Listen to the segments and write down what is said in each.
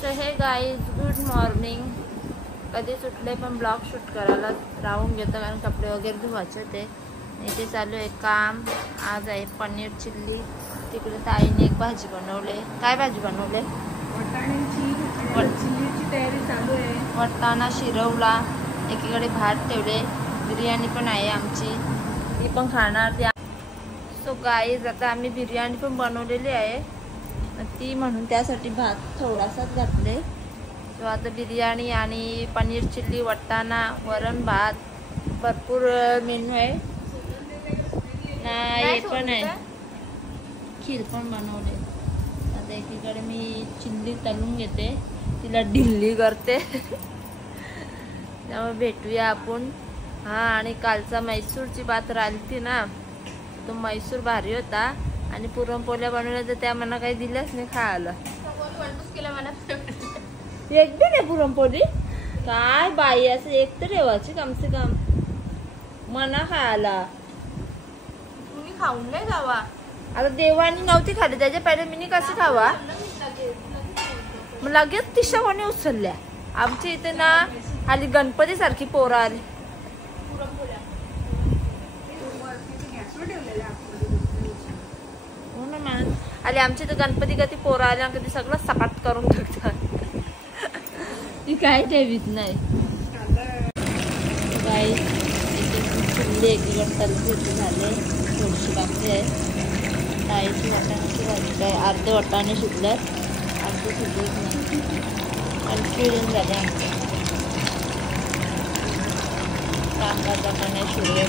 So हे guys good morning. कधीच उठले पण ब्लॉग शूट करायला राहून घेतो कारण कपडे वगैरे धुवायचे ते. इथे चालू आहे काम. आज आहे पनीर चिल्ली. तिकडे ताईने एक भाजी बनवले. काय भाजी बनवले? वटाण्याची चिल्लीची तयारी चालू आहे. वटाणा शिरवला. एकीकडे भात ठेवले. बिर्याणी पण आहे आमची, ती पण खाणार. सो गाईज आता आम्ही बिर्याणी पण बनवलेली आहे ती, म्हणून त्यासाठी भात थोडासाच घातले. सो आता बिर्याणी आणि पनीर चिल्ली, वटाणा, वरण भात, भरपूर मेनू आहे ना. हे पण आहे, खीर पण बनवले. आता एकीकडे मी चिल्ली तळून घेते, तिला ढिल्ली करते. त्यामुळे भेटूया आपण. हा, आणि कालचा मैसूरची बात राहिली ना, तो मैसूर भारी होता. आणि पुरणपोळ्या बनवल्या तर त्या मला काही दिल्याच नाही खायला. एकटी नाही पुरणपोळी काय बाई, असं एक तर ठेवायची कम से कम मना खायला. तुम्ही खाऊन नाही जावा. आता देवानी नव्हती खाली, त्याच्या पहिले मी कशी खावा. मग लगेच तिशा कोणी उचलल्या. आमच्या इथे ना आली गणपती सारखी पोरं आली. आले आमच्या तर गणपती कधी पोरं आल्या कधी सगळं सपाट करून टाकतात. ती काय ठेवीत नाही. काही चिल्ली एकीकडे तलपी झाले, थोडीशी बाकी आहे. ताईची वाटाण्याची भाजी काय अर्धे वाटाणे शिजल्यात, अर्धे शिजलेच नाही. आणि पिळून झाले आमचे कांदा वाटाणे शिजले.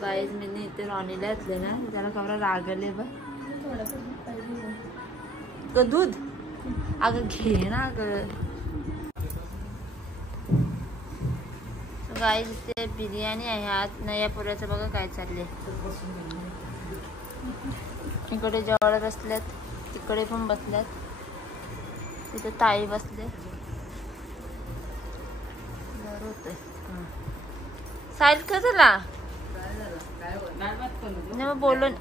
गाईज मी इथे रॉनीला घातले ना, त्याला कमरा रागले बा. दूध अगं घे ना अगं. गाईज इथे बिर्याणी आहे आज ना. या पुऱ्याचं बघा काय चाललंय. इकडे जवळ बसल्यात, तिकडे पण बसल्यात, तिथे ताई बसले. साईल का झाला बोलून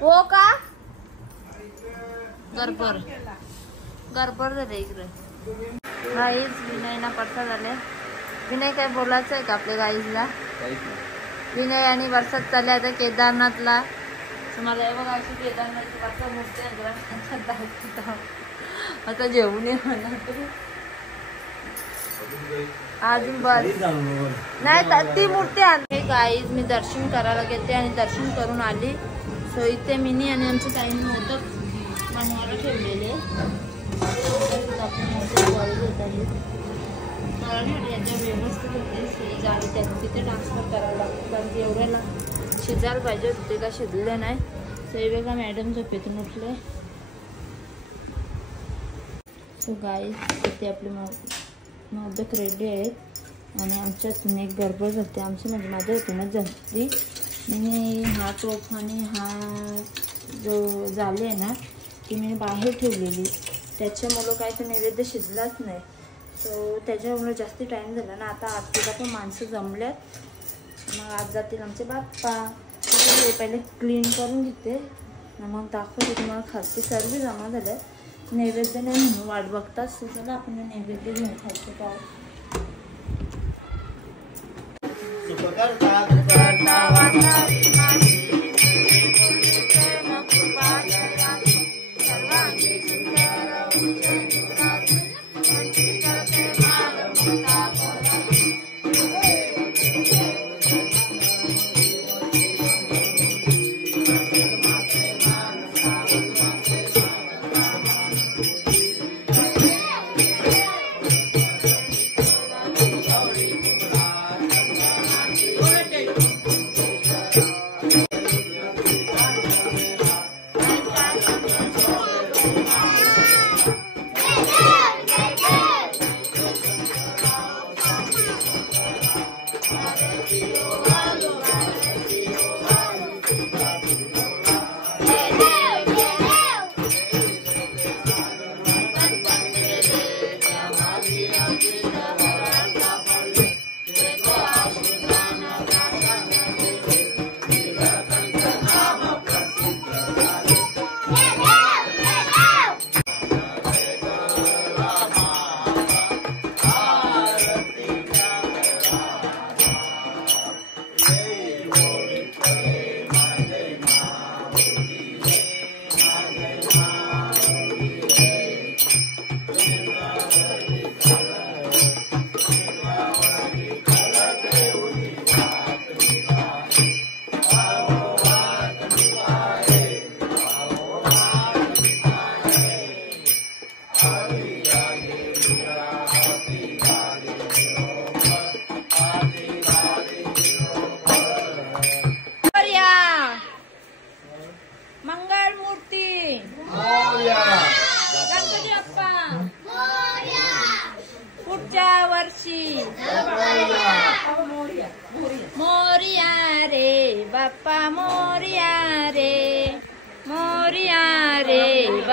हो का. गरबर गरबर झाले इकडे. गाईज विनयना पडता झाले. विनय काय बोलायचं आहे का आपल्या गाईजला? विनय आणि वर्षात चालले आता केदारनाथला. तुम्हाला हे बघा अशी केदारनाथची वर्षा मूर्ती आता जेवून ये म्हणा. अजून बस नाही ती मूर्ती आणली. गाईज मी दर्शन करायला गेले आणि दर्शन करून आली. सो इथे मिनी आणि आमच्या ताईने मोदक बनवायला ठेवलेले. याच्या व्यवस्थित होते सीज आणि त्यात तिथे ट्रान्सफर करावं लागतं कारण एवढ्याला शिजायला पाहिजे होते का शिजले नाही. सैवेगा मॅडम झोपेतून उठले. सो गाईज इथे आपले मोदक रेडी आहेत आणि आमच्यातून एक गडबड झाली. आमची म्हणजे माझ्या हुकूमत झाली. मी हा टोप आणि हा जो झाले आहे ना ती मी बाहेर ठेवलेली. त्याच्यामुळं काय तर नैवेद्य शिजलाच नाही. सो त्याच्यामुळे जास्त टाईम झाला ना. आता आरतीला पण माणसं जमल्यात. मग आज जातील आमचे बाप्पा. पहिले क्लीन करून घेते मग दाखवते तुम्हाला. खालची सर्व जमा झाल्या. नैवेद्य नाही म्हणून वाट बघतात. सुद्धा आपण नैवेद्य घेऊन खायचं काय.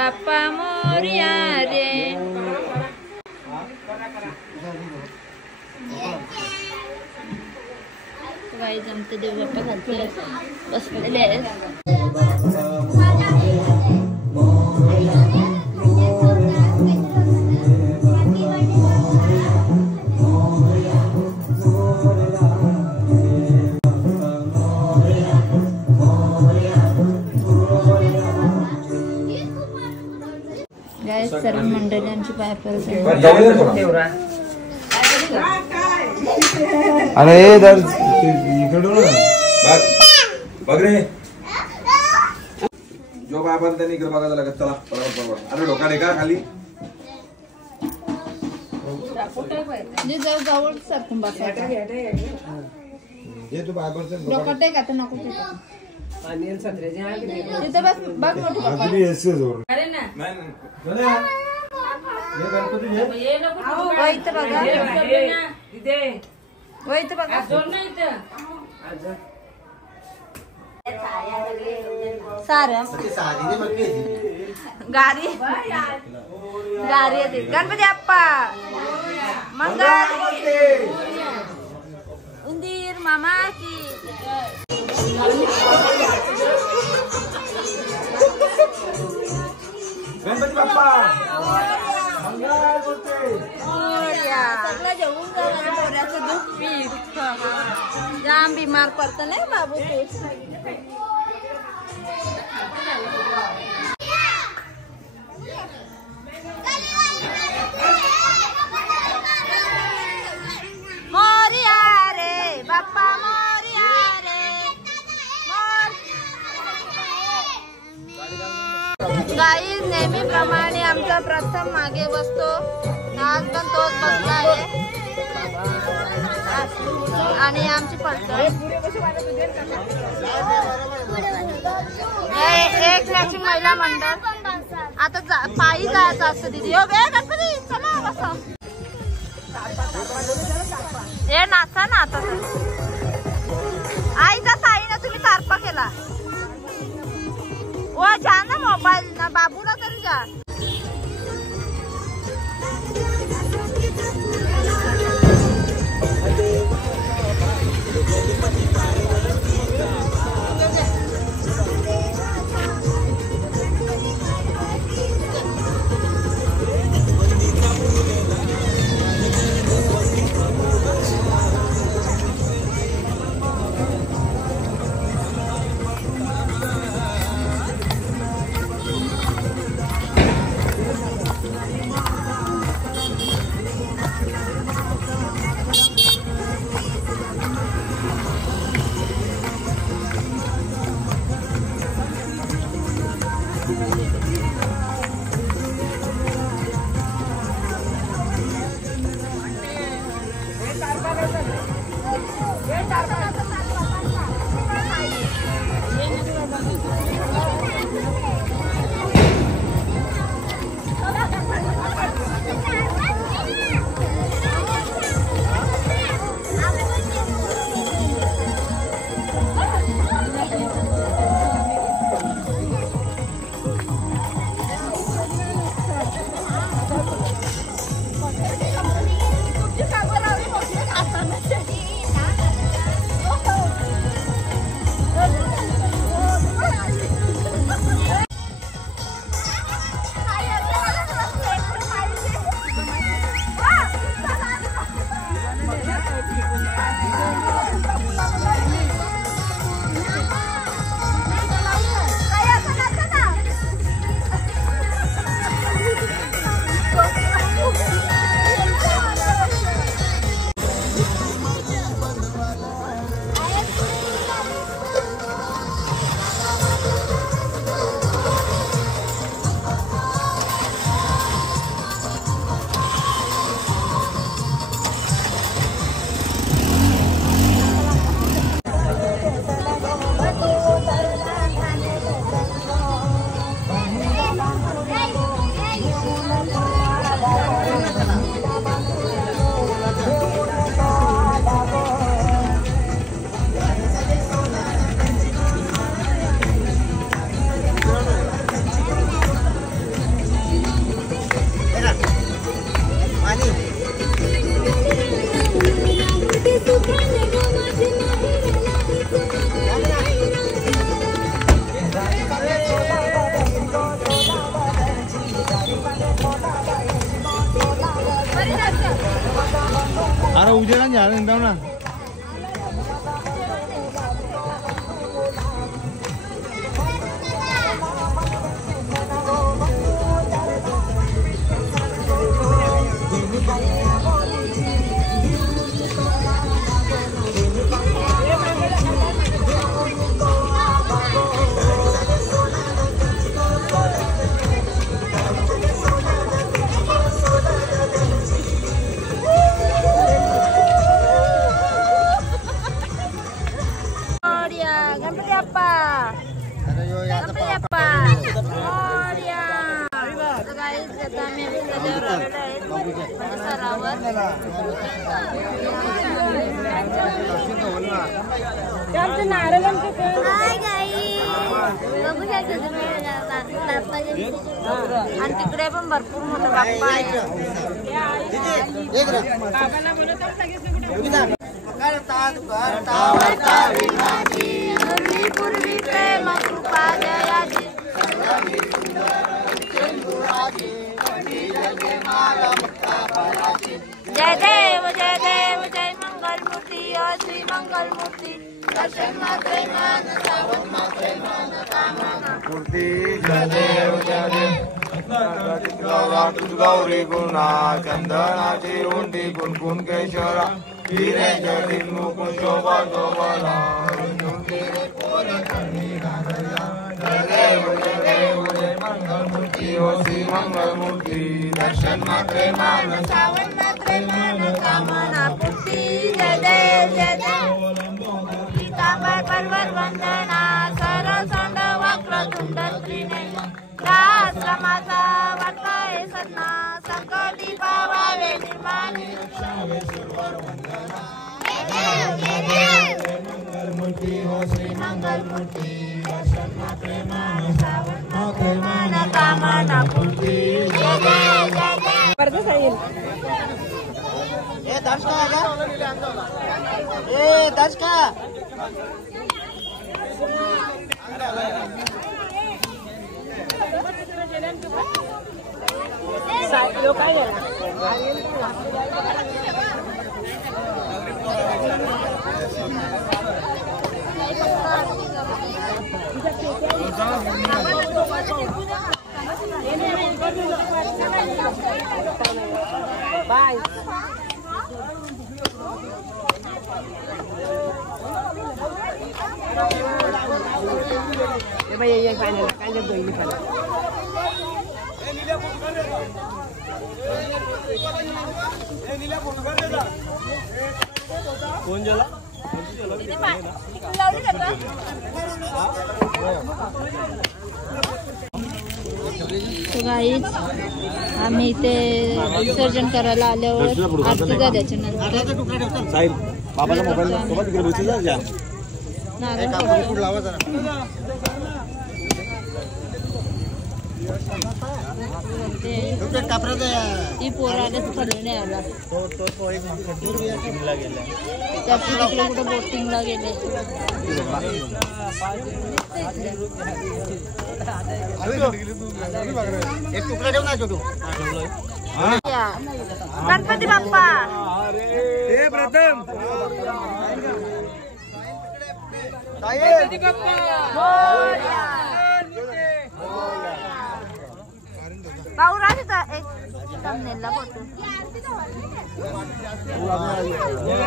बाप्पा मोरया रे. गाईज आमचे देव बाप्पा खालती बसलेले आहेत. सर्व मंडळी आमची पाय पडत. अरे इकडून बघ रे जो बाबा त्यांनी इकडे बघायला लागत. चला बरोबर. अरे डोका रे का खाली जवळ सरकून बसायचं. तू बाबर डोका टेक आता नको तिथं बस. बघ मोठं सारं गाडी येते. गणपती बाप्पा मंगल उंदीर मामा की. गणपती बाप्पा सगळं जेवून जाऊ. पोऱ्याचं दूध पीठ जाम बिमार पडत नाही बाबू तू. मोरया रे बाप्पा मोरया रे. गाई नेहमीप्रमाणे आमचा प्रथम मागे बसतो. आज पण तोच बसला आहे आणि आमची पडतळ एक मॅचिंग महिला मंडळ. आता पायी जायचं असतं दीदी. हो गे गणपती चला बसा. हे नाचा ना आता. आईचा साईने तुम्ही तारपा केला. ओ जा ना मोबाईल ना बाबूला तरी जा. अरे उजेडा झालं ना आणि तिकडे पण भरपूर मोठा बाप्पा आहे. पूर्वी प्रेम कृपा जयाची जय देव जय मंगल मूर्ती श्री मंगल मूर्ती दर्शन मात्रे मान सावन मात्रे मन कामना मूर्ती जय देव गौरी गुणा चंदनाची उंडी कुणकुण केशरा हिरे जटिन मुकुंद शोभा शोभला जय मंगल मूर्ती ओ श्री मंगल मूर्ती दर्शन मात्रे मान सावन मात्रे मन कामना पूर्ती जय देव पीतांबर पर्वत वंदना सरसंड वक्रतुंड त्रिनेत्र राश्रमाचा वाटलाय सन्ना संकटी पावावे निर्माणी मंगल मूर्ती ओ श्री मंगल मूर्ती दर्शन मात्रे मान सावन मात्रे मान कामना पूर्ती जय देव ए दस का बाय ये फाइनल कांदे दो ये फाइनल ए नीला फोन कर दे जा कोण झाला तो गाईज आम्ही इथे विसर्जन करायला आल्यावर आरती झाल्याच्या नंतर साहिल बाबाचा मोबाईल सोबत तिकडे बसला जा ती पोराला खाली नाही आला त्याची तिकडे कुठे बोटिंगला गेले एक तुकडा ठेव ना छोटू गणपती बाप्पा प्रथम पाहुरा तिथं एक thumbnail फोटो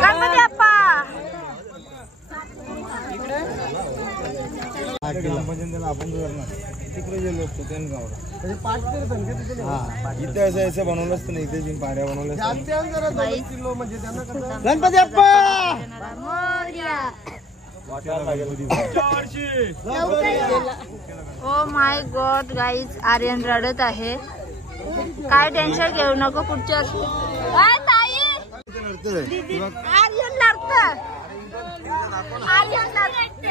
गणपती बाप्पा तिकडे गेलो असतो त्यांनी इथे असं बनवलं असतं ना इथे पाड्या बनवल्या Ganpati Bappa oh my god guys Aryan रडत आहे काय टेन्शन घेऊ नको पुढच्या आर्यन लढत आर्यन लढते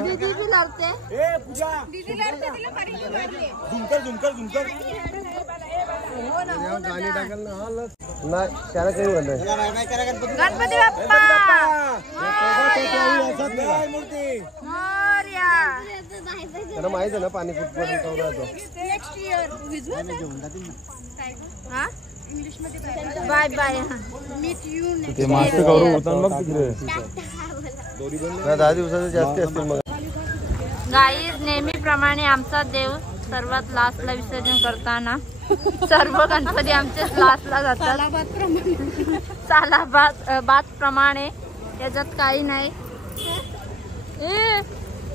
दीदी भी लढते गणपती बाप्पा मोरया त्याला माहित आहे ना पाणी कुठपर्यंत राहतो. Bye bye. ते मासे करून होतात बघ तिकडे. 10 दिवसाचे जास्त असतील मग. गाईज नेहमीप्रमाणे आमचा देव सर्वात लास्टला विसर्जन करताना सर्व गणपती आमचे लास्टला जातात. सालाबाद प्रमाणे याच्यात काही नाही.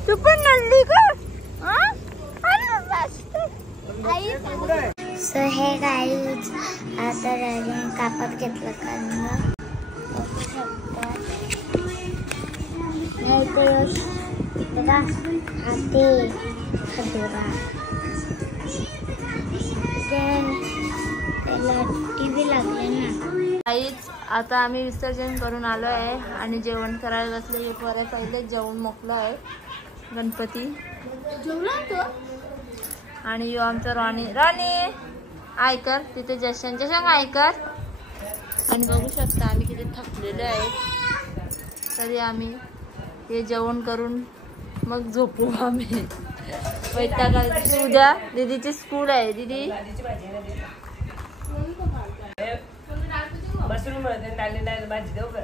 तू पण नल्ली का? सो हे गाईज आता राजाने कापड घेतलं कारण बघा हाती खजोरा त्याला टीव्ही लागले ना. काहीच आता आम्ही विसर्जन करून आलो आहे आणि जेवण करायला बसले. पहिले जेवण मोकलं आहे गणपती आणि यो आमचा राणी आयकर तिथे जशन आयकर. आणि बघू शकता आम्ही किती थकलेले आहे तरी आम्ही हे जेवण करून मग झोपू आम्ही. वैतागायची उद्या दीदीची स्कूल आहे. दीदी मशरूम भाजी देऊ का?